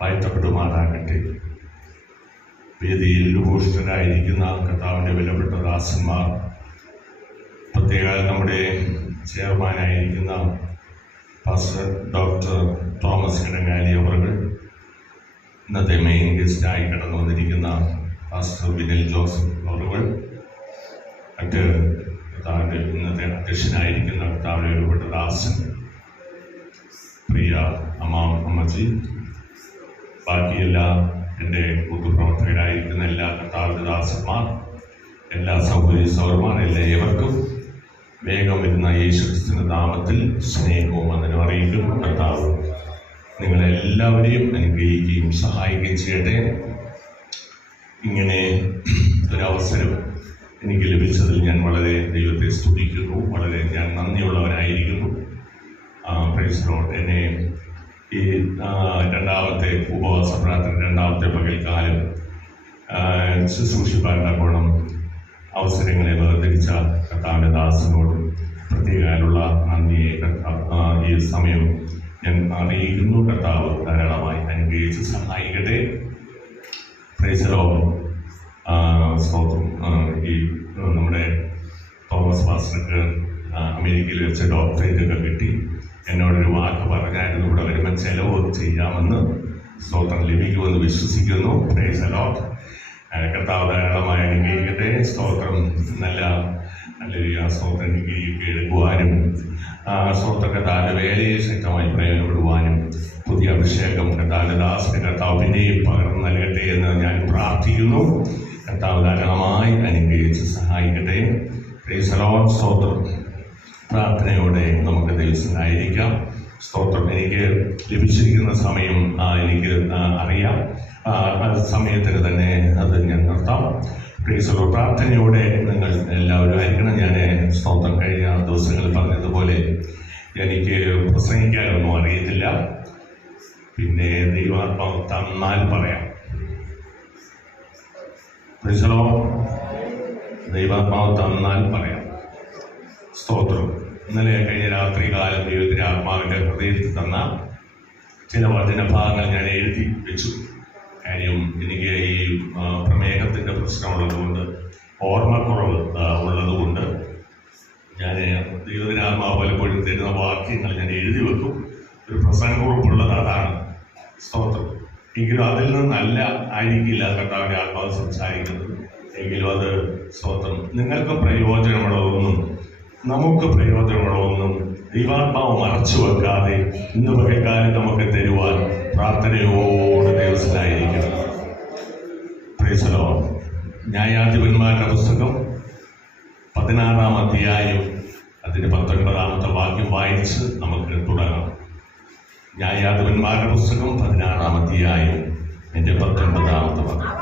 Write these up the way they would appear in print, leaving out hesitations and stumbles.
വാഴ്ത്തപ്പെടുമാറാകട്ടെ. വേദിയിൽ ഉപഭൂഷിതരായിരിക്കുന്ന കർത്താവിൻ്റെ വിലപ്പെട്ട ദാസന്മാർ, പ്രത്യേക നമ്മുടെ ചെയർമാനായിരിക്കുന്ന പാസ്റ്റർ ഡോക്ടർ തോമസ് കിടങ്ങാലി അവர்கள், ഇന്നത്തെ മെയിൻ ഗസ്റ്റായി കടന്നു വന്നിരിക്കുന്ന പാസ്റ്റർ വിനിൽ ജോസഫ് അവர்கள், മറ്റ് കർത്താവിൻ്റെ ഇന്നത്തെ അധ്യക്ഷനായിരിക്കുന്ന കർത്താവിൻ്റെ വിലപ്പെട്ട ദാസൻ പ്രിയ അമ്മജി, ബാക്കിയെല്ലാ എൻ്റെ പൊതുപ്രവർത്തകരായിരിക്കുന്ന എല്ലാ കർത്താവിൻ്റെ ദാസന്മാർ, എല്ലാ സൗകര്യസൗകര്യമാർ, എല്ലാവർക്കും വേഗം വരുന്ന യേശുക്രിസ്തുവിന്റെ നാമത്തിൽ സ്നേഹവും വന്ദനവും അറിയിക്കുന്നു. കർത്താവ് നിങ്ങളെല്ലാവരെയും അനുഗ്രഹിക്കുകയും സഹായിക്കുകയും ചെയ്യട്ടെ. ഇങ്ങനെ ഒരവസരം എനിക്ക് ലഭിച്ചതിൽ ഞാൻ വളരെ ദൈവത്തെ സ്തുതിക്കുന്നു, വളരെ ഞാൻ നന്ദിയുള്ളവനായിരിക്കുന്നു. Praise Lord. എന്നെ ഈ രണ്ടാമത്തെ ഉപവാസ പ്രാർത്ഥന, രണ്ടാമത്തെ പകൽക്കാലം ശുശ്രൂഷിപ്പാനുള്ള അവസരങ്ങളെ വേർതിരിച്ച കർത്താവിൻ്റെ ദാസനോട് പ്രത്യേകമായുള്ള നന്ദിയെ ഈ സമയം ഞാൻ അറിയിക്കുന്നു. കർത്താവ് ധാരാളമായി അനുഗ്രഹിച്ച് സഹായിക്കട്ടെ. Praise Lord. സ്തോത്രം. ഈ നമ്മുടെ തോമസ് പാസ്റ്റർക്ക് അമേരിക്കയിൽ വെച്ച് ഡോക്ടറേറ്റ് ഒക്കെ കിട്ടി. എന്നോടൊരു വാക്ക് പറഞ്ഞായിരുന്നു, ഇവിടെ വരുമ്പോൾ ചെലവ് ചെയ്യാമെന്ന്. സ്തോത്രം ലഭിക്കുമെന്ന് വിശ്വസിക്കുന്നു. Praise Lord. കർത്താവ് ധാരാളമായി അനുഗ്രഹിക്കട്ടെ. സ്തോത്രം. നല്ല സ്തോത്രം ഡിഗ്രിയൊക്കെ എടുക്കുവാനും കർത്താവിൻ്റെ വേലയെ ശക്തമായി പ്രയോജനപ്പെടുവാനും പുതിയ അഭിഷേകം കർത്താവിൻ്റെ ദാസന് കർത്താവ് പിന്നെയും പകർന്നു നൽകട്ടെ എന്ന് ഞാൻ പ്രാർത്ഥിക്കുന്നു. കർത്താവ് ധാരാളമായി അനുഗ്രഹിച്ച് സഹായിക്കട്ടെ. Praise Lord. സ്തോത്രം. പ്രാർത്ഥനയോടെ നമുക്ക് ദിവസമായിരിക്കാം. സ്തോത്രം. എനിക്ക് ലഭിച്ചിരിക്കുന്ന സമയം എനിക്ക് അറിയാം. സമയത്തിന് തന്നെ അത് ഞാൻ നിർത്താം. Praise Lord. പ്രാർത്ഥനയോടെ നിങ്ങൾ എല്ലാവരും ആയിരിക്കണം. ഞാൻ സ്തോത്രം കഴിഞ്ഞ ദിവസങ്ങളിൽ പറഞ്ഞതുപോലെ എനിക്ക് പ്രസംഗിക്കാനൊന്നും അറിയത്തില്ല. പിന്നെ ദൈവാത്മാവ് തന്നാൽ പറയാം. Praise Lord. ദൈവാത്മാവ് തന്നാൽ പറയാം. സ്തോത്രം. ഇന്നലെ കഴിഞ്ഞ രാത്രി കാലം ദൈവത്തിൻ്റെ ആത്മാവിൻ്റെ ഹൃദയത്തിൽ തന്ന ചില വചനഭാഗങ്ങൾ ഞാൻ എഴുതി വെച്ചു. കാര്യം എനിക്ക് ഈ പ്രമേഹത്തിൻ്റെ പ്രശ്നമുള്ളതുകൊണ്ട്, ഓർമ്മക്കുറവ് ഉള്ളതുകൊണ്ട് ഞാൻ ദൈവത്തിൻ്റെ ആത്മാവ് പലപ്പോഴും തരുന്ന വാക്യങ്ങൾ ഞാൻ എഴുതി വെക്കും. ഒരു പ്രസംഗക്കുറിപ്പുള്ളത് അതാണ്. സ്തോത്രം. എങ്കിലും അതിൽ നിന്നല്ല ആയിരിക്കില്ല കർത്താവിൻ്റെ ആത്മാവ് സംസാരിക്കുന്നത്. എങ്കിലും അത് സ്തോത്രം നിങ്ങൾക്ക് പ്രയോജനമുള്ളതൊന്നും നമുക്ക് പ്രയോജനമുള്ളതൊന്നും ദൈവാത്മാവ് മറച്ചു വെക്കാതെ ഇന്ന് പകൽക്കാലം നമുക്ക് തരുവാൻ പ്രാർത്ഥനയോടെ ദിവസത്തിലായിരിക്കണം. Praise Lord. ന്യായാധിപന്മാരുടെ പുസ്തകം 16-ാം അധ്യായം അതിൻ്റെ 19-ാമത്തെ വാക്യം വായിച്ച് നമുക്ക് തുടങ്ങാം. ന്യായാധിപന്മാരുടെ പുസ്തകം 16-ാം അധ്യായം എൻ്റെ 19-ാമത്തെ വാക്യം.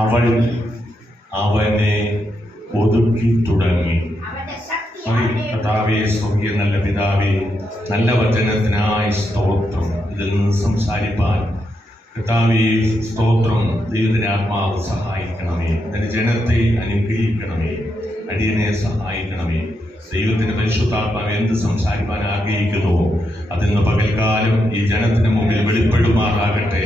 അവൻ അവനെ ഒതുക്കി തുടങ്ങി. കർത്താവേ, സ്വർഗീയ നല്ല പിതാവേ, നല്ല വചനത്തിനായി സ്തോത്രം. ഇതിൽ നിന്ന് സംസാരിപ്പാൻ കർത്താവേ സ്തോത്രം. ദൈവത്തിൻ്റെ ആത്മാവ് സഹായിക്കണമേ. ഇതിൻ്റെ ജനത്തെ അനുഗ്രഹിക്കണമേ. അടിയനെ സഹായിക്കണമേ. ദൈവത്തിൻ്റെ പരിശുദ്ധാത്മാവ് എന്ത് സംസാരിക്കാൻ ആഗ്രഹിക്കുന്നുവോ അതിന്ന് പകൽക്കാലം ഈ ജനത്തിന് മുമ്പിൽ വെളിപ്പെടുമാറാകട്ടെ.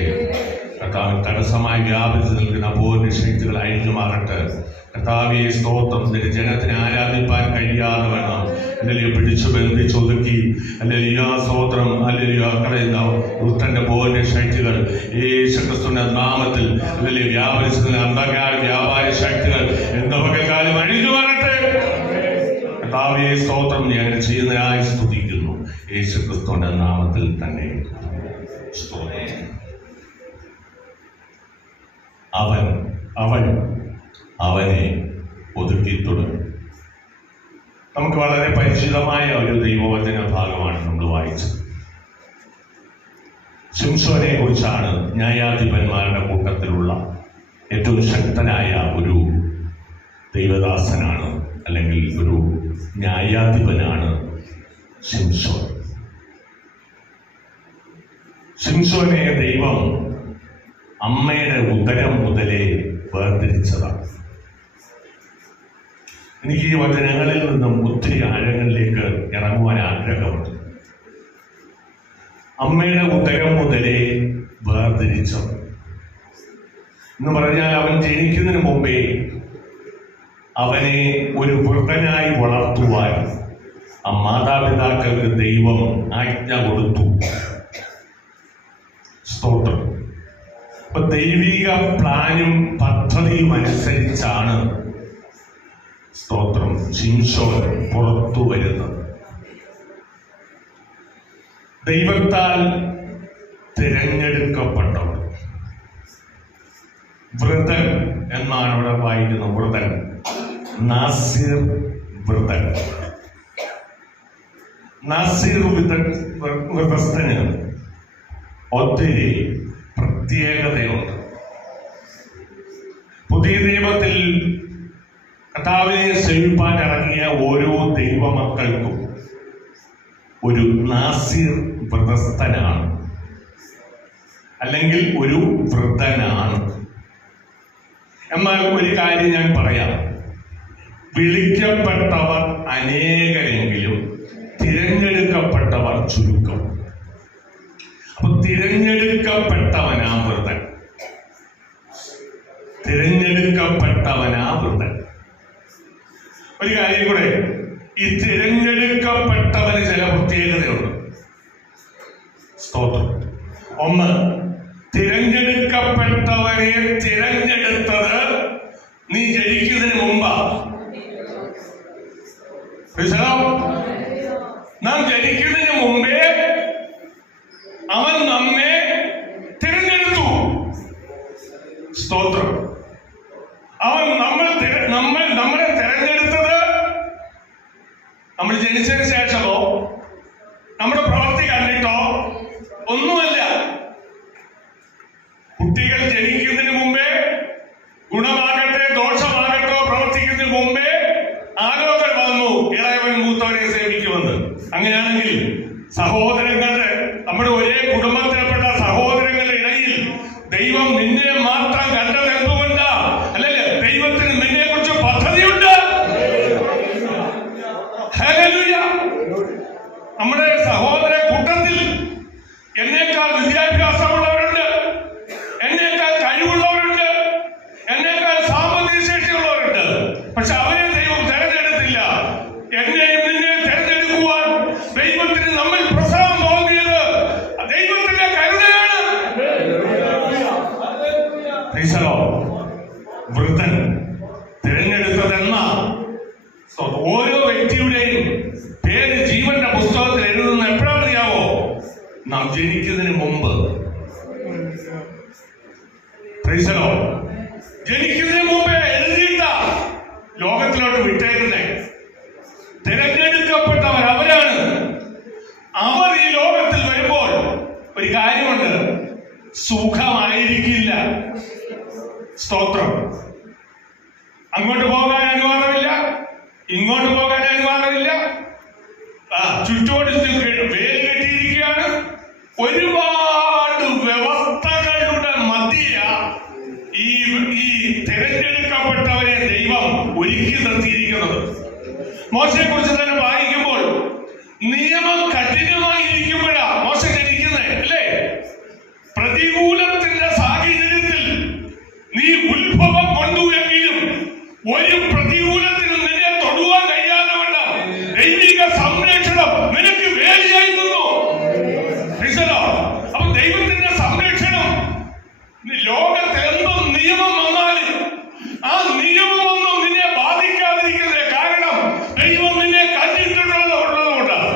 കർത്താവ് തടസ്സമായി വ്യാപിച്ചു നിൽക്കുന്ന അപൂർവ ശക്തികൾ അഴിഞ്ഞു മാറട്ടെ. കർത്താവേ സ്തോത്രം. നിന്റെ ജനത്തിനെ ആരാധിപ്പാൻ കഴിയാതെ വേണം അല്ലെങ്കിൽ പിടിച്ചു ബന്ധിച്ചൊതുക്കി അല്ലെങ്കിൽ സ്തോത്രം അല്ലെങ്കിൽ കളയുന്ന വൃത്തന്റെ പൂർണ്ണ ശക്തികൾ യേശുക്രിസ്തുവിന്റെ നാമത്തിൽ അല്ലെങ്കിൽ വ്യാപരിച്ച അന്ധകാര വ്യാപാര ശക്തികൾ എന്ന പകൽക്കാലം അഴിഞ്ഞു മാറട്ടെ. കർത്താവേ സ്തോത്രം. ഞാൻ ചെയ്യുന്നതിനായി സ്തുതിക്കുന്നു യേശുക്രിസ്തുവിന്റെ നാമത്തിൽ തന്നെ. അവനെ ഒതുക്കി തുടങ്ങി. നമുക്ക് വളരെ പരിചിതമായ ഒരു ദൈവവചന ഭാഗമാണ് നമ്മൾ വായിച്ചത്. ശിംശോനെ കുറിച്ചാണ്. ന്യായാധിപന്മാരുടെ കൂട്ടത്തിലുള്ള ഏറ്റവും ശക്തനായ ഒരു ദൈവദാസനാണ്, അല്ലെങ്കിൽ ഒരു ന്യായാധിപനാണ് ശിംശോൻ. ശിംശോനെ ദൈവം അമ്മയുടെ ഉദരം മുതലേ വേർതിരിച്ചതാണ്. എനിക്ക് ഈ വചനങ്ങളിൽ നിന്നും ഒത്തിരി ആഴങ്ങളിലേക്ക് ഇറങ്ങുവാൻ ആഗ്രഹമുണ്ട്. അമ്മയുടെ ഉദരം മുതലേ വേർതിരിച്ചു എന്ന് പറഞ്ഞാൽ അവൻ ജനിക്കുന്നതിന് മുമ്പേ അവനെ ഒരു വൃദ്ധനായി വളർത്തുവാൻ ആ മാതാപിതാക്കൾക്ക് ദൈവം ആജ്ഞ കൊടുത്തു. സ്തോത്രം. അപ്പൊ ദൈവിക പ്ലാനും പദ്ധതിയും അനുസരിച്ചാണ് സ്തോത്രം ശിംശോൻ പുറത്തു വരുന്നത്. ദൈവത്താൽ തിരഞ്ഞെടുക്കപ്പെട്ടവർ, വൃതൻ എന്നാണ് ഇവിടെ വായിക്കുന്നത്. വൃതൻ, നാസിർ വൃതൻ. നാസിർ വൃതസ്ഥന് ഒത്തിരി പ്രത്യേകതയുണ്ട്. പുതിയ നിയമത്തിൽ കർത്താവിനെ സേവിപ്പാൻ ഇറങ്ങിയ ഓരോ ദൈവമക്കൾക്കും ഒരു നാസിർ വൃതസ്ഥനാണ്, അല്ലെങ്കിൽ ഒരു വൃദ്ധനാണ്. എന്നാൽ ഒരു കാര്യം ഞാൻ പറയാം, വിളിക്കപ്പെട്ടവർ അനേകരെങ്കിലും തിരഞ്ഞെടുക്കപ്പെട്ടവർ ചുരുക്കം. അപ്പൊ തിരഞ്ഞെടുക്കപ്പെട്ടവനാ വൃദ്ധൻ, തിരഞ്ഞെടുക്കപ്പെട്ടവനാ വൃദ്ധൻ. ഒരു കാര്യം കൂടെ, ഈ തിരഞ്ഞെടുക്കപ്പെട്ടവന് ചില പ്രത്യേകതയുണ്ട്. സ്തോത്രം. ഒന്ന്, തിരഞ്ഞെടുക്കപ്പെട്ടവരെ തിരഞ്ഞെടുത്തത് നീ ജനിക്കുന്നതിന് മുമ്പാ. നാം ജനിക്കുന്നതിന് മുമ്പേ അവൻ നമ്മെ തിരഞ്ഞെടുത്തു. സ്തോത്രം. അവൻ നമ്മളെ തിരഞ്ഞെടുത്തത് നമ്മൾ ജനിച്ചതിന് ശേഷമോ നമ്മുടെ പ്രവൃത്തി കണ്ടിട്ടോ ഒന്നുമല്ല. കുട്ടികൾ ജനിക്കുന്നതിന് മുമ്പേ, ഗുണമാകട്ടെ ദോഷമാകട്ടോ പ്രവർത്തിക്കുന്നതിന് മുമ്പേ ആലോചന വന്നു ഇളയവൻ മൂത്തവരെ സേവിക്കുമെന്ന്. അങ്ങനെയാണെങ്കിൽ സഹോദരങ്ങളുടെ, നമ്മുടെ ഒരേ കുടുംബത്തിൽപ്പെട്ട സഹോദരങ്ങളുടെ ഇടയിൽ ദൈവം നിന്നെ മാത്രം കണ്ടത് എന്തുകൊണ്ടാ? അല്ലല്ലേ, ദൈവത്തിന് നിന്നെ കുറിച്ച് പദ്ധതിയുണ്ട്. ഹല്ലേലൂയ. നമ്മുടെ സഹോദര കൂട്ടത്തിൽ എന്നേക്കാൾ വിദ്യാഭ്യാസമുള്ളവരുണ്ട്, എന്നേക്കാൾ കഴിവുള്ളവരുണ്ട്, എന്നേക്കാൾ സാമ്പത്തിക ശേഷിയുള്ളവരുണ്ട്. പക്ഷെ അവരെ ദൈവം തെരഞ്ഞെടുത്തില്ല. എന്നെയും നിന്നെ തെരഞ്ഞെടുക്കുവാൻ ദൈവത്തിന് നമ്മൾ പ്രസവം തോന്നിയത് ദൈവത്തിന്റെ കരുണയാണ്. വൃദ്ധൻ തിരഞ്ഞെടുത്തതെന്ന ഓരോ വ്യക്തിയുടെയും പേര് ജീവന്റെ പുസ്തകത്തിൽ എഴുതുന്ന എപ്പോഴാണെന്നറിയാവോ? നാം ജനിക്കുന്നതിന് മുമ്പ്. ജനിക്കുന്നതിന് മുമ്പേ എഴുതിയിട്ട ലോകത്തിലോട്ട് വിട്ടേക്കുന്നേ. തിരഞ്ഞെടുക്കപ്പെട്ടവർ അവരാണ്. അവർ ഈ ലോകത്തിൽ വരുമ്പോൾ ഒരു കാര്യമുണ്ട്, സുഖമായിരിക്കില്ല. സ്തോത്രം. അങ്ങോട്ട് പോകാൻ അനുവാദമില്ല, ഇങ്ങോട്ട് പോകാൻ അനുവാദമില്ല. ചുറ്റോട് വേലി കെട്ടിയിരിക്കുകയാണ്. ഒരുപാട് വ്യവസ്ഥകളുടെ മധ്യ ഈ തിരഞ്ഞെടുക്കപ്പെട്ടവരെ ദൈവം ഒരുക്കി നിർത്തിയിരിക്കുന്നത്. മോശയെ കുറിച്ച് തന്നെ വായിക്കുമ്പോൾ നിയമം കഠിനമായിരിക്കുമ്പോഴാ മോശ ജനിക്കുന്നത്, അല്ലേ? പ്രതികൂലത്തിന്റെ സാഹചര്യത്തിൽ നീ ഉത്ഭവം കൊണ്ടുവെങ്കിലും ഒരു പ്രതികൂലത്തിനും നിന്നെ തൊടുവാൻ കഴിയാതെ വണ്ണം ദൈവിക സംരക്ഷണം നിനക്ക് വേലിയായി നിന്നു. അപ്പൊ ദൈവത്തിന്റെ സംരക്ഷണം, ലോകത്ത് എന്തും നിയമം വന്നാലും ആ നിയമമൊന്നും നിന്നെ ബാധിക്കാതിരിക്കുന്നത് കാരണം ദൈവം നിന്നെ കണ്ടിട്ടുള്ളതുകൊണ്ടാണ്.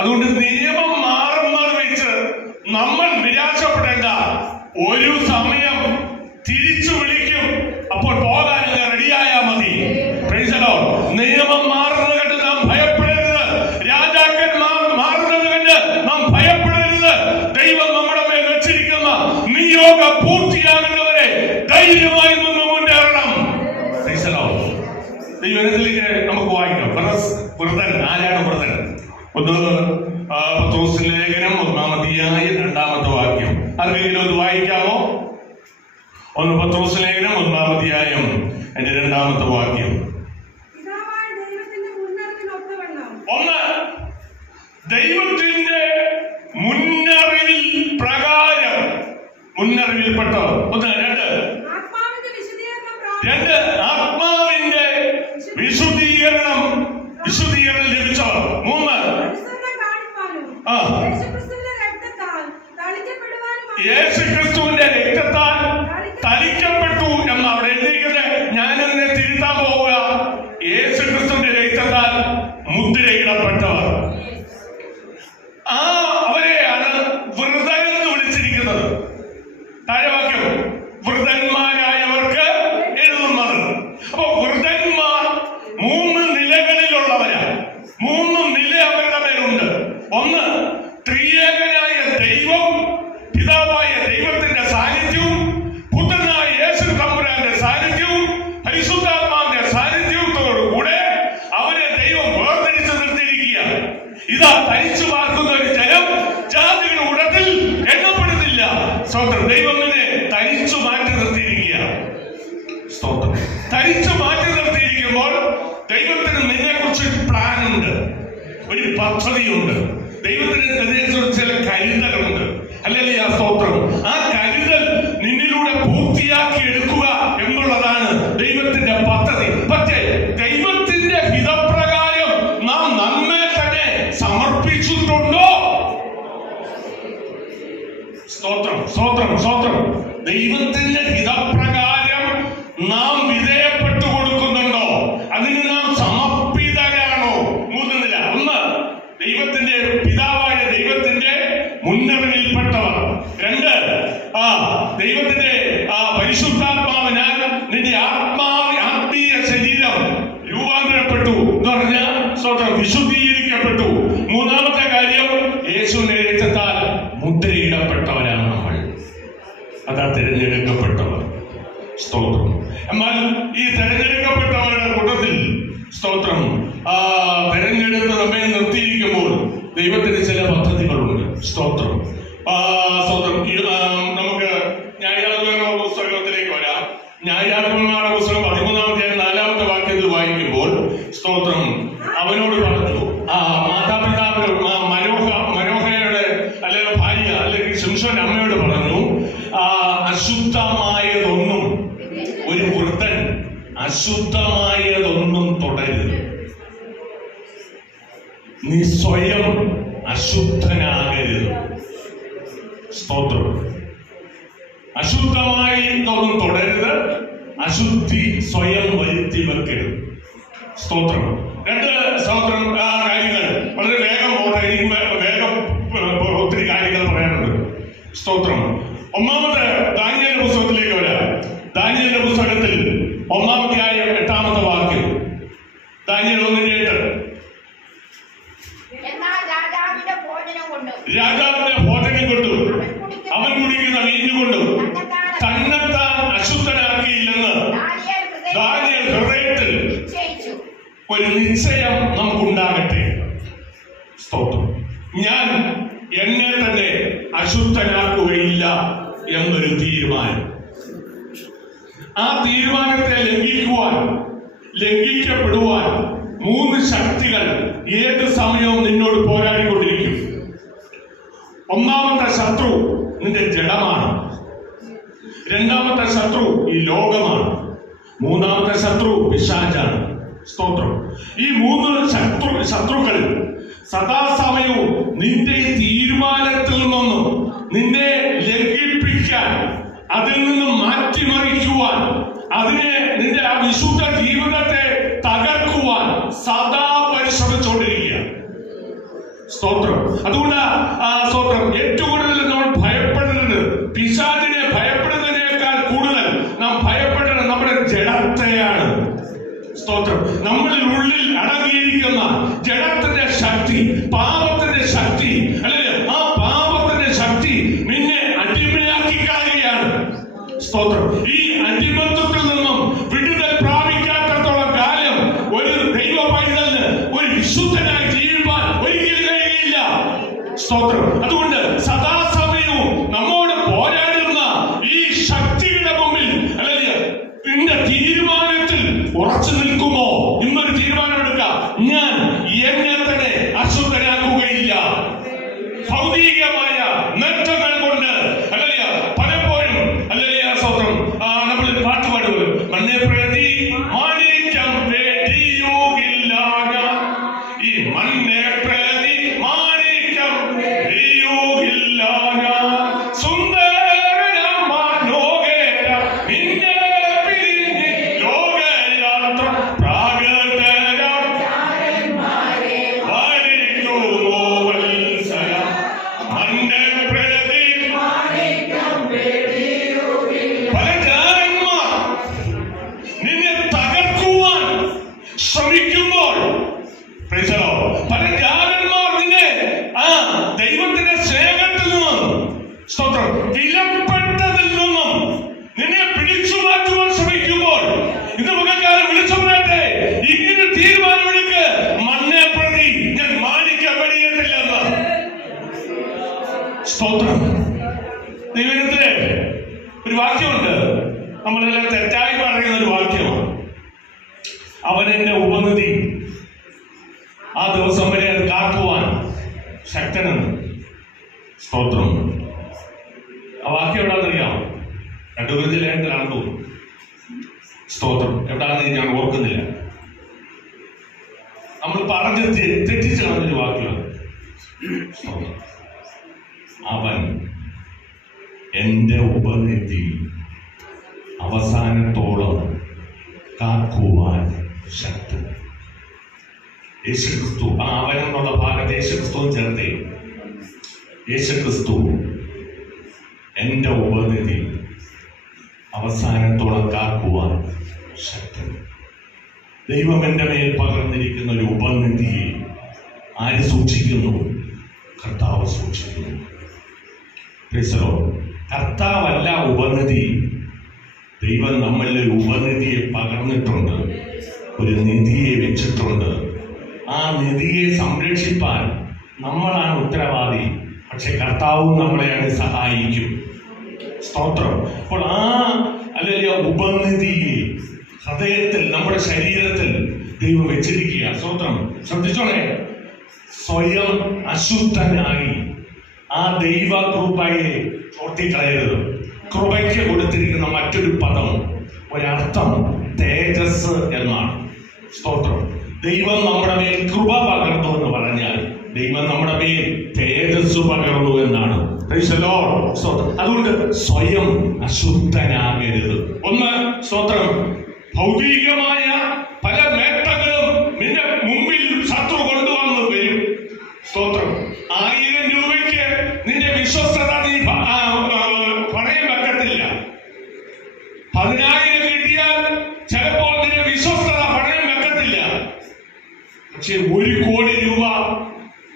അതുകൊണ്ട് നിയമം മാറുന്നത് വെച്ച് നമ്മൾ നിരാശപ്പെടേണ്ട. ഒരു സമയം തിരിച്ചു വിളിക്കും, അപ്പോൾ പോകാൻ റെഡിയായാൽ മതി. നിയമം മാറുന്നത് കണ്ട് നാം ഭയപ്പെടരുത്. രാജാക്കന്മാർ മാറുന്നത് കണ്ട് നാം ഭയപ്പെടരുത്. ദൈവം നമ്മുടെ മേൽ വെച്ചിരിക്കുന്ന നിയോഗം പൂർത്തിയാകുന്നവരെ ധൈര്യമായി നിന്ന് മുന്നേറണം. ദൈവത്തിലേക്ക് നമുക്ക് വായിക്കാം. വൃതൻ ആരാണ്? വൃതൻ. ഒന്ന് പത്രോസിന്റെ ലേഖനം 1-ാം അധ്യായം 2-ാമത്തെ വാക്യം ആർക്കെങ്കിലും ഒന്ന് വായിക്കാമോ? ഒന്ന് പത്രോസ് ലേഖനം 1-ാം അധ്യായം അതിന്റെ 2ാമത്തെ വാക്യം. ഒന്ന്, ദൈവത്തിന്റെ മുന്നറിവിൽ പ്രകാരം, മുന്നറിവിൽപ്പെട്ടവർ. ഒന്ന്. രണ്ട്, ആത്മാവിന്റെ വിശുദ്ധീകരണം ലഭിച്ചവർ. 3, യേശുക്രിസ്തുവിന്റെ രക്തത്താൽ തളിക്കപ്പെട്ടു എന്ന് അവിടെ എഴുതിയിരിക്കുന്നത്. ഞാനതിനെ തിരുത്താൻ പോവുക. യേശുക്രിസ്തുവിന്റെ രക്തത്താൽ മുദ്രയിടപ്പെട്ടവർ, അവരെയാണ് വൃതൻ എന്ന് വിളിച്ചിരിക്കുന്നത്. താഴെവാക്യം, വൃതന്മാരായവർക്ക് എഴുതുന്നത്. അപ്പൊ വൃതന്മാർ 3 നിലകളിലുള്ളവരാണ്. 3 നില അവരുടെ മേലുണ്ട്. ഒന്ന്, ത്രിയേകനായ ദൈവം, പിതാവായ ദൈവത്തിന്റെ സാന്നിധ്യവും പുത്രനായ യേശു തമ്പുരാന്റെ സാന്നിധ്യവും പരിശുദ്ധാത്മാവിന്റെ സാന്നിധ്യത്തോടുകൂടെ അവരെ ദൈവം വേർതിരിച്ചു നിർത്തിയിരിക്കുക. ഇതാ തനിച്ചു പാർക്കുന്ന ഒരു ജനം ജാതിയുടെ കൂട്ടത്തിൽ എണ്ണപ്പെടുന്നില്ല. സ്തോത്രം. ദൈവത്തിനെ തനിച്ചു മാറ്റി നിർത്തിയിരിക്കുക. സ്തോത്രം. തനിച്ചു മാറ്റി നിർത്തിയിരിക്കുമ്പോൾ ദൈവത്തിന് നിന്നെ കുറിച്ച് പ്ലാൻ ഉണ്ട്, ഒരു പദ്ധതിയുണ്ട്. ദൈവത്തിന് നിന്നെക്കുറിച്ച് ചില കരുതലുണ്ട്. അല്ലെങ്കിൽ ആ സ്തോത്രം, ആ കരുതൽ നിന്നിലൂടെ പൂർത്തിയാക്കി എടുക്കുക എന്നുള്ളതാണ് ദൈവത്തിന്റെ പദ്ധതി. പക്ഷേ ദൈവത്തിന്റെ ഹിതപ്രകാരം നാം നമ്മെ തന്നെ സമർപ്പിച്ചിട്ടുണ്ടോ? സ്തോത്രം, സ്തോത്രം, സ്തോത്രം. ദൈവത്തിന്റെ ഹിതപ്രകാരം നാം വിധേയപ്പെട്ടു കൊടുക്കുന്നുണ്ടോ? അതിന് നാം സമർപ്പിതരാണോ? 3 നില. ഒന്ന്, ദൈവത്തിന്റെ പിതാവായ ദൈവത്തിന്റെ മുന്നറിവിൽപ്പെട്ടവർ. 2, ദൈവത്തിന്റെ പരിശുദ്ധാത്മാവിനാൽ നിന്റെ ആത്മീയ ശരീരം രൂപാന്തരപ്പെട്ടു എന്ന് പറഞ്ഞാൽ സ്തോത്രം, വിശുദ്ധീകരിക്കപ്പെട്ടു. 3ാമത്തെ കാര്യം, യേശുവിന്റെ രക്തത്താൽ മുദ്രയിടപ്പെട്ടവരാണ് നമ്മൾ. അതാ തിരഞ്ഞെടുക്കപ്പെട്ടവർ. സ്തോത്രം. എന്നാൽ ഈ തിരഞ്ഞെടുക്കപ്പെട്ടവരുടെ കൂട്ടത്തിൽ സ്തോത്രം തിരഞ്ഞെടുത്ത് നമ്മെ നിർത്തിയിരിക്കുമ്പോൾ ദൈവത്തിന് ചില പദ്ധതികളുണ്ട്. സ്തോത്രം, സ്തോത്രം. നമുക്ക് ന്യായാധിപന്മാരുടെ പുസ്തകത്തിലേക്ക് വരാം. ന്യായാധിപന്മാരുടെ പുസ്തകം 13-ാമത്തെ 4-ാമത്തെ വാക്യത്തിൽ വായിക്കുമ്പോൾ സ്തോത്രം, അവനോട് പറഞ്ഞു, മാതാപിതാവിനോട്, മനോഹയുടെ അല്ലെങ്കിൽ ഭാര്യ അല്ലെങ്കിൽ ശിംശോൻ അമ്മയോട് പറഞ്ഞു, അശുദ്ധമായതൊന്നും, ഒരു വൃദ്ധൻ അശുദ്ധമായതൊന്നും തുടരുത്. നീ സ്വയം അശുദ്ധനാകരുത്. സ്തോത്രം. അശുദ്ധമായി ഇതൊന്നും തുടരുത്. അശുദ്ധി സ്വയം വരുത്തി വെക്കരുത്. സ്തോത്രം. 2 സ്തോത്രം കാര്യങ്ങൾ വളരെ വേഗം വേഗം ഒത്തിരി കാര്യങ്ങൾ പറയാനുണ്ട്. സ്തോത്രം. 1-ാമത്തെ ദാനിയേലിന്റെ പുസ്തകത്തിലേക്ക് വരാം. ദാനിയേലിന്റെ പുസ്തകത്തിൽ 1-ാം അധ്യായം 8-ാമത്തെ വാക്യം. ദാനിയേൽ 1:8. രാജാവിന്റെ ഭോജനം കൊണ്ടു അവൻ കുടിക്കുന്ന വീഞ്ഞു കൊണ്ടും തന്നെത്താൻ അശുദ്ധനാക്കിയില്ലെന്ന് ദാനിയേൽ ഹൃദയത്തിൽ ഒരു നിശ്ചയം നമുക്കുണ്ടാകട്ടെ. സ്തോത്രം. ഞാൻ എന്നെ തന്നെ അശുദ്ധനാക്കുകയില്ല എന്നൊരു തീരുമാനം. ആ തീരുമാനത്തെ ലംഘിക്കപ്പെടുവാൻ 3 ശക്തികൾ ഏത് സമയവും നിന്നോട് പോരാടിക്കൊണ്ടിരിക്കും. 1-ാമത്തെ ശത്രു നിന്റെ ജഡമാണ്. 2-ാമത്തെ ശത്രു ഈ ലോകമാണ്. 3-ാമത്തെ ശത്രു പിശാചാണ്. സ്തോത്രം. ഈ 3 ശത്രുക്കൾ സദാസമയവും നിന്റെ തീരുമാനത്തിൽ നിന്നും നിന്നെ ലംഘിപ്പിക്കാൻ, അതിൽ നിന്നും മാറ്റിമറിക്കുവാൻ, അതിനെ നിന്റെ ആ വിശുദ്ധ ജീവിതത്തെ തകർക്കുവാൻ സദാ പരിശ്രമിച്ചുകൊണ്ടിരിക്കുക. സ്തോത്രം. അതുകൊണ്ട് സ്തോത്രം, ഏറ്റവും കൂടുതൽ നമ്മൾ ഭയപ്പെടരുത്. പിശാചിനെ ഭയപ്പെടുന്നതിനേക്കാൾ കൂടുതൽ നാം ഭയപ്പെടേണ്ടത് നമ്മുടെ ജഡത്തെയാണ്. സ്തോത്രം. നമ്മളിൽ ഉള്ളിൽ അടങ്ങിയിരിക്കുന്ന ജഡത്തിന്റെ ശക്തി, പാപത്തിന്റെ ശക്തി, അല്ലെങ്കിൽ ആ പാപത്തിന്റെ ശക്തി നിന്നെ അടിമയാക്കി കളയുകയാണ്. സ്തോത്രം. ഈ അടിമത്വത്തിൽ നിന്നും വിടുതൽ പ്രാപിക്കാത്തത്തോളം കാലം ഒരു ദൈവ പൈതലിന് ഒരു വിശുദ്ധനായി ജീവിക്കാൻ ഒരിക്കലും കഴിയില്ല. സ്തോത്രം. അതുകൊണ്ട് സദാസമയവും നമ്മോട് പോരാടുന്ന ഈ ശക്തിയുടെ മുമ്പിൽ, അല്ലെങ്കിൽ നിന്റെ തീരുമാനത്തിൽ നിൽക്കുമോ? ഇന്നൊരു തീരുമാനമെടുക്കാം. ഞാൻ എന്നെ തന്നെ അശുദ്ധനാക്കുകയില്ല. ഭൗതികമായ നേട്ടങ്ങൾ കൊണ്ട് അല്ലല്ല പലപ്പോഴും അല്ലല്ല സ്വന്തം നമ്മൾ പാട്ട് പാടുക, മണ്ണെ പ്രതി മാണിക്യം വെടിയുകില്ല, ഈ മണ്ണെ പ്രതി മാണിക്യം വെടിയുകില്ല, സുന്ദരമാ ലോകേര നിന്നെ പിരിഞ്ഞ് ലോകയാത്ര പ്രാകൃതരം വരിക്കുമോ വത്സല, മണ്ണെ പ്രതി പല ജാരന്മാർ നിന്നെ തകർക്കുവാൻ ശ്രമിക്കുമ്പോൾ, പല ജാരന്മാർ നിന്നെ ദൈവത്തിന്റെ സ്നേഹത്തിൽ നിന്നും സ്തോത്രം വിലപ്പെട്ടതിൽ നിന്നും നിന്നെ പിടിച്ചു മാറ്റുവാൻ ശ്രമിക്കുമ്പോൾ, ഇത് മുഖക്കാലം വിളിച്ചു പറയട്ടെ, ഇങ്ങനെ തീരുമാനമെടുക്ക്, മണ്ണെ പ്രതി ഞാൻ മാനിക്കാൻ കഴിയത്തില്ലെന്ന്. സ്തോത്രം. ദൈവത്തിലെ ഒരു വാക്യമുണ്ട്, നമ്മളെല്ലാം തെറ്റായി പറയുന്ന ഒരു വാക്യമാണ്. അവനെന്റെ ഉപനിധി, ആ ദിവസം വരെ അത് കാക്കുവാൻ ശക്തനാണ്. സ്തോത്രം. ആ വാക്യം എവിടാന്നറിയാം? 2 കൊരിന്ത്യർ തോന്നുന്നു. സ്തോത്രം. എവിടാന്ന് ഞാൻ ഓർക്കുന്നില്ല. നമ്മൾ പറഞ്ഞ് തെറ്റിച്ച് കളഞ്ഞൊരു വാക്യമാണ്. അവൻ എന്റെ ഉപനിധി അവസാനത്തോളം കാക്കുവാൻ ശക്തൻ. യേശുക്രിസ്തു, ആ അവൻ എന്നുള്ള ഭാഗത്ത് യേശുക്രിസ്തുവും ചേർത്തേ. യേശുക്രിസ്തു എന്റെ ഉപനിധി അവസാനത്തോളം കാക്കുവാൻ ശക്തൻ. ദൈവം എന്റെ മേൽ പകർന്നിരിക്കുന്ന ഒരു ഉപനിധിയെ ആര് സൂക്ഷിക്കുന്നു? കർത്താവ് സൂക്ഷിക്കുന്നു. കർത്താവല്ല ഉപനിധി. ദൈവം നമ്മളിൽ ഒരു ഉപനിധിയെ പകർന്നിട്ടുണ്ട്, ഒരു നിധിയെ വെച്ചിട്ടുണ്ട്. ആ നിധിയെ സംരക്ഷിപ്പാൻ നമ്മളാണ് ഉത്തരവാദി. പക്ഷെ കർത്താവും നമ്മളെ അത് സഹായിക്കും. സ്തോത്രം. അപ്പോൾ ആ അല്ലെങ്കിൽ ഉപനിധിയെ ഹൃദയത്തിൽ, നമ്മുടെ ശരീരത്തിൽ ദൈവം വെച്ചിരിക്കുക. സ്തോത്രം. ശ്രദ്ധിച്ചോളെ, സ്വയം അശുദ്ധനായി ആ ദൈവ കൃപയെ ചോട്ടിക്കളയരുത്. കൃപയ്ക്ക് കൊടുത്തിരിക്കുന്ന മറ്റൊരു പദം, ഒരർത്ഥം തേജസ് എന്നാണ്. സ്തോത്രം. ദൈവം നമ്മുടെ മേൽ കൃപ പകർന്നു എന്ന് പറഞ്ഞാൽ ദൈവം നമ്മുടെ മേൽ തേജസ് പകർന്നു എന്നാണ്. അതുകൊണ്ട് സ്വയം അശുദ്ധനാകരുത്. ഒന്ന്, സ്തോത്രം, ഭൗതികമായ പല നേട്ടങ്ങളും നിന്റെ മുമ്പിൽ ശത്രു കൊണ്ടുവന്ന് വരും. സ്തോത്രം. 1000 രൂപയ്ക്ക് നിന്റെ വിശ്വസ്തത നീ പണയം വെക്കത്തില്ല. 10,000 കിട്ടിയാൽ ചിലപ്പോൾ നിന്റെ വിശ്വസ്തത പണയം വെക്കത്തില്ല. പക്ഷെ 1 കോടി രൂപ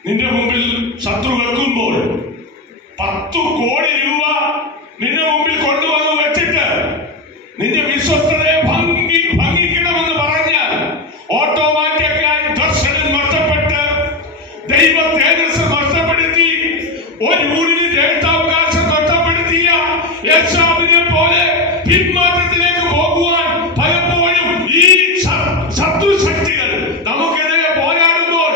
നിന്റെ മുമ്പിൽ ശത്രു വെക്കുമ്പോൾ 10 കോടി രൂപ നിന്റെ മുമ്പിൽ കൊണ്ടുവന്ന് വെച്ചിട്ട് നിന്റെ വിശ്വസ്തതയെ ഭംഗിക്കണമെന്ന് പറഞ്ഞാൽ ഓട്ടോമാറ്റിക്കായി ദർശനം നഷ്ടപ്പെട്ട് ദൈവ തേജസ് നഷ്ടപ്പെടുത്തി ഒരു ഊരിന് രക്താവകാശം നഷ്ടപ്പെടുത്തിയ യേശാവിനെ പോലെ പിന്മാറ്റത്തിലേക്ക് പോകുവാൻ പലപ്പോഴും ഈ ശത്രുശക്തികൾ നമുക്കെതിരെ പോരാടുമ്പോൾ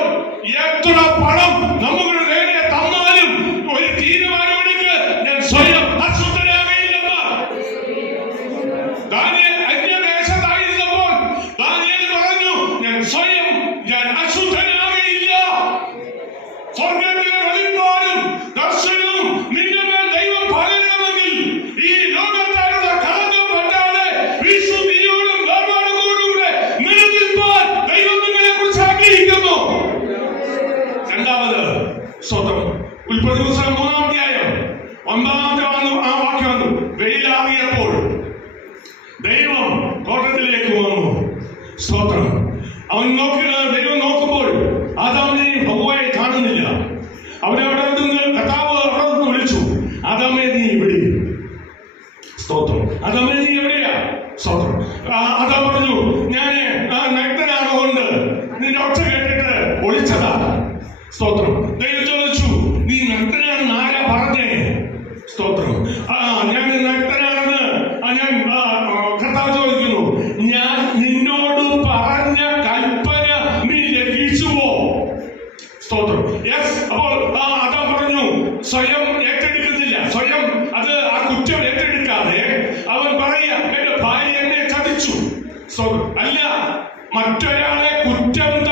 എത്ര പണം നമുക്ക് നേരെ തന്നാലും ഒരു തീരുമാനമെടുക്ക്, ഞാൻ സ്വയം അശുദ്ധനാകയില്ലെന്ന്. ദാനിയേൽ അന്യദേശത്തായിരുന്നപ്പോൾ ദാനിയേൽ പറഞ്ഞു, ഞാൻ അശുദ്ധനാകയില്ല. സ്വർഗ്ഗത്തിലെ വെളിപ്പാടും ദർശനവും നിന്റെ മേൽ ദൈവം പകരണമെങ്കിൽ ഈ ലോകത്താലുള്ള കളങ്കം പറ്റാതെ വിശുദ്ധിയോടും വേർപാടുകൂടെ നിലനിൽപ്പാൻ ദൈവം നിങ്ങളെ കുറിച്ച് ആഗ്രഹിക്കുന്നു. രണ്ടാമത്, സ്തോത്രം, ഉൽപ്പത്തി പുസ്തകം 3-ാം അധ്യായം 9-ാമത്തെ ആ വാക്യം വന്നു. വെയിലാറിയപ്പോൾ ദൈവം തോട്ടത്തിലേക്ക് വന്നു. സ്തോത്രം. ദൈവം നോക്കുമ്പോൾ ആദാമിനെയും ഹവ്വയെ കാണുന്നില്ല. അവരവിടെ നിന്ന് കർത്താവ് അവിടെ നിന്ന് വിളിച്ചു, ആദാമേ നീ ഇവിടെ. സ്തോത്രം. ആദാമേ നീ എവിടെയാ? സ്തോത്രം. ആദാം പറഞ്ഞു, ഞാൻ നഗ്നനാകൊണ്ട് നിന്റെ ഒച്ച കേട്ടിട്ട് ഒളിച്ചതാ. സ്തോത്രം. ദൈവം ചോദിച്ചു, നീ നഗ്നനാണെന്ന് ആരാ പറഞ്ഞേ? സ്തോത്രം. ഞാൻ നഗ്നനാണെന്ന് കർത്താവ് ചോദിക്കുന്നു. ഞാൻ നിന്നോട് അല്ല, മറ്റൊരാളെ കുറ്റം